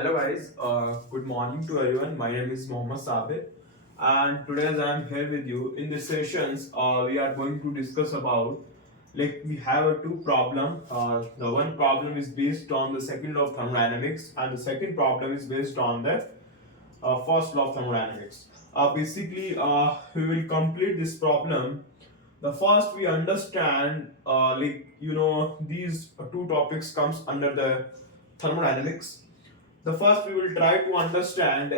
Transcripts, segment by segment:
Hello guys, good morning to everyone. My name is Mohammed Sabir, and today as I am here with you in this sessions, we are going to discuss about we have a two problem. The one problem is based on the second law of thermodynamics, and the second problem is based on the first law of thermodynamics. Basically, we will complete this problem. The first we understand, these two topics comes under the thermodynamics. The first we will try to understand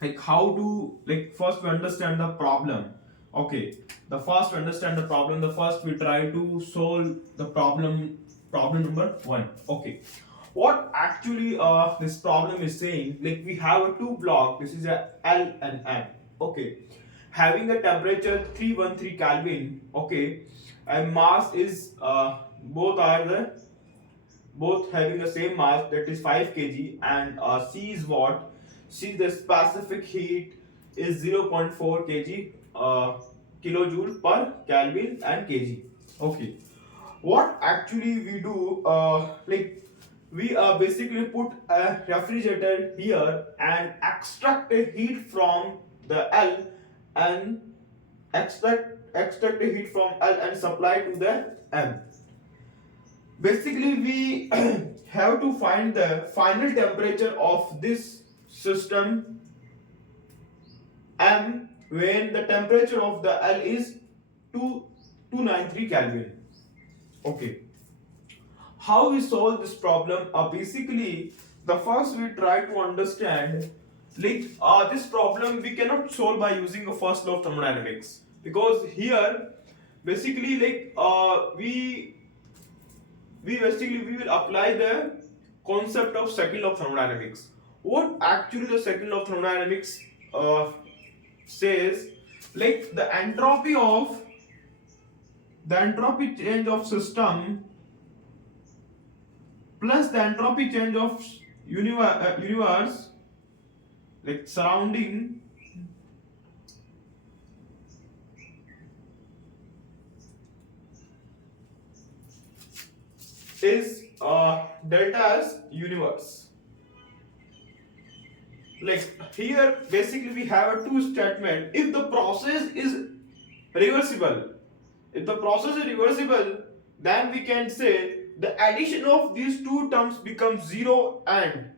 like how to first we understand the problem. Okay, the first to understand the problem, the first we try to solve the problem number one. Okay, what actually this problem is saying, like we have a two block, this is a L and M. Okay, having a temperature 313 Kelvin. Okay, and mass is both having the same mass, that is 5 kg, and C is what? C, the specific heat is 0.4 kg kilojoule per Kelvin and kg. Okay, what actually we do, we basically put a refrigerator here and extract a heat from the L and extract a heat from L and supply to the M. Basically we have to find the final temperature of this system M when the temperature of the L is 2293 Kelvin. Okay, how we solve this problem? Basically the first we try to understand this problem we cannot solve by using a first law of thermodynamics, because here basically we will apply the concept of second law of thermodynamics. What actually the second law of thermodynamics says, like the entropy change of system plus the entropy change of universe, like surrounding, is delta as universe. Like here basically we have a two statement. If the process is reversible, then we can say the addition of these two terms becomes zero, and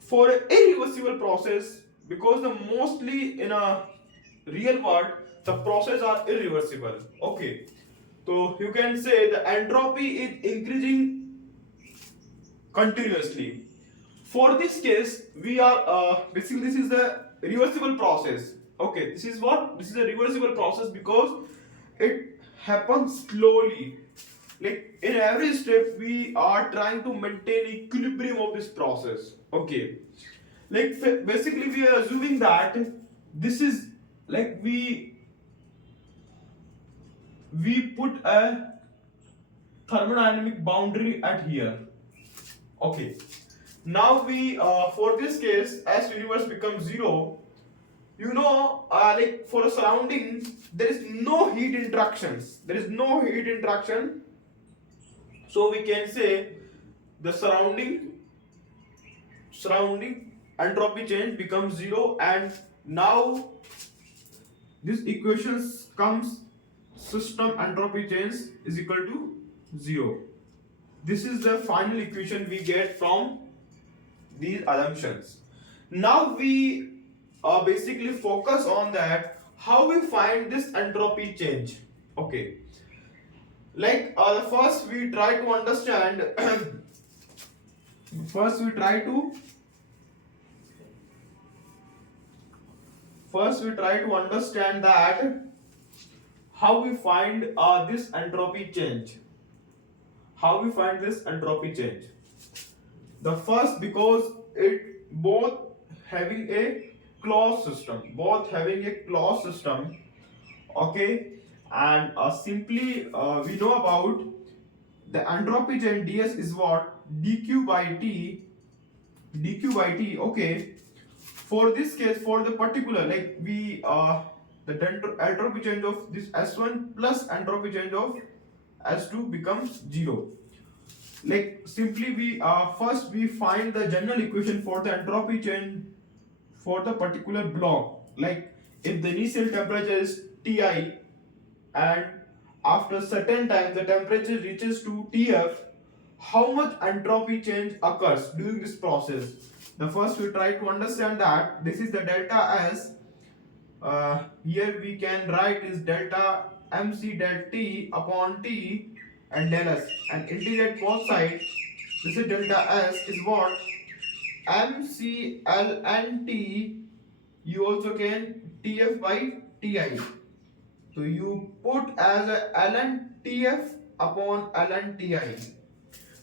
for an irreversible process, because the mostly in a real world the process are irreversible. Okay, so you can say the entropy is increasing continuously. For this case, we are basically this is the reversible process. Okay, this is what? This is a reversible process because it happens slowly. Like in every step, we are trying to maintain equilibrium of this process. Okay, like basically we are assuming that this is like we put a thermodynamic boundary at here. Okay, now we for this case, as universe becomes zero, like for a surrounding there is no heat interactions, so we can say the surrounding entropy change becomes zero, and now this equations comes system entropy change is equal to 0. This is the final equation we get from these assumptions. Now we basically focus on that how we find this entropy change. Okay, like the first we try to understand first we try to understand that how we find this entropy change. The first, because it both having a closed system, okay, and simply we know about the entropy change ds is what? dq by t. Okay, for this case, for the particular, like we the entropy change of this S1 plus entropy change of S2 becomes 0. Like simply we first we find the general equation for the entropy change for the particular block. Like if the initial temperature is Ti and after certain time the temperature reaches to Tf, how much entropy change occurs during this process? The first we try to understand that this is the delta S. Here we can write is delta mc del T upon T and del S and integrate both sides. This is delta S is what mclnt. You also can Tf by Ti. So you put as a ln Tf upon ln Ti.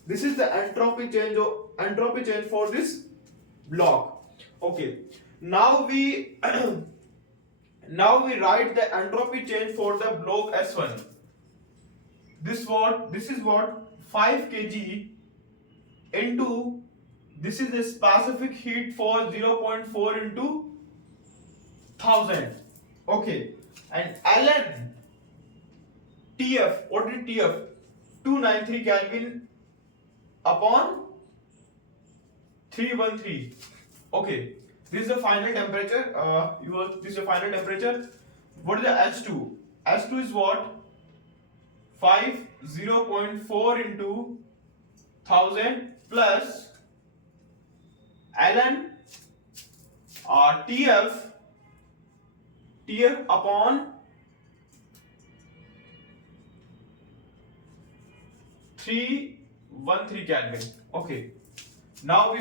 This is the entropy change for this block. Okay. Now we now we write the entropy change for the block S1. This is what 5 kg into this is the specific heat for 0.4 into 1000. Okay. And ln Tf, what is Tf? 293 Kelvin upon 313. Okay, this is the final temperature. This is the final temperature. What is the H2? H2 is what? 0.4 into 1000 plus ln Tf upon 313 Kelvin. Okay. Now we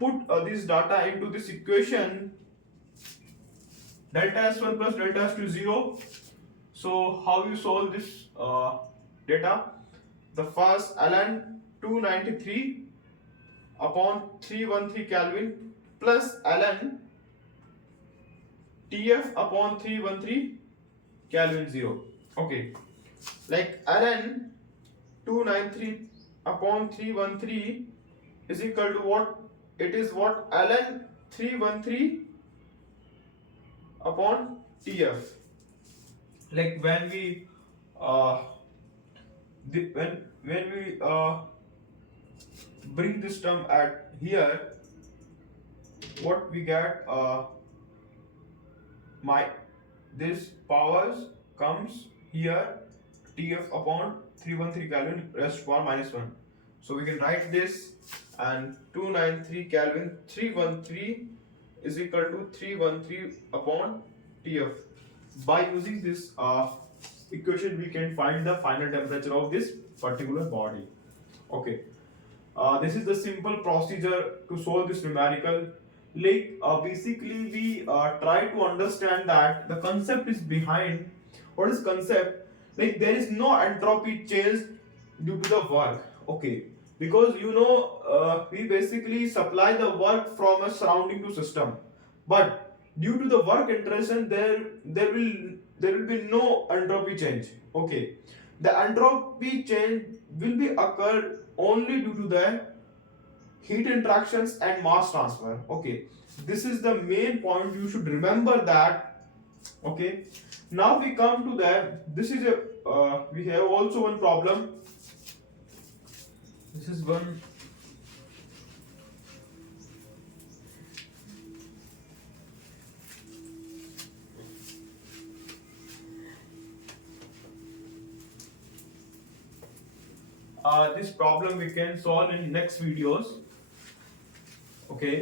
put this data into this equation. Delta S1 plus delta S2 is 0. So how you solve this data? The first ln 293 upon 313 Kelvin plus ln Tf upon 313 Kelvin 0. Okay. Like ln 293 upon 313 is equal to what? It is what? ln 313 upon Tf. Like when we bring this term at here, what we get this powers comes here Tf upon 313 Kelvin raised to power -1. So we can write this, and 293 Kelvin 313 is equal to 313 upon Tf. By using this equation we can find the final temperature of this particular body. Okay. This is the simple procedure to solve this numerical. Like basically we try to understand that the concept is behind. What is concept? Like there is no entropy change due to the work. Okay, because we basically supply the work from a surrounding to system, but due to the work interaction there will be no entropy change. Okay, the entropy change will be occurred only due to the heat interactions and mass transfer. Okay, this is the main point, you should remember that. Okay, now we come to that. This is a we have also one problem. This is one. This problem we can solve in next videos. Okay.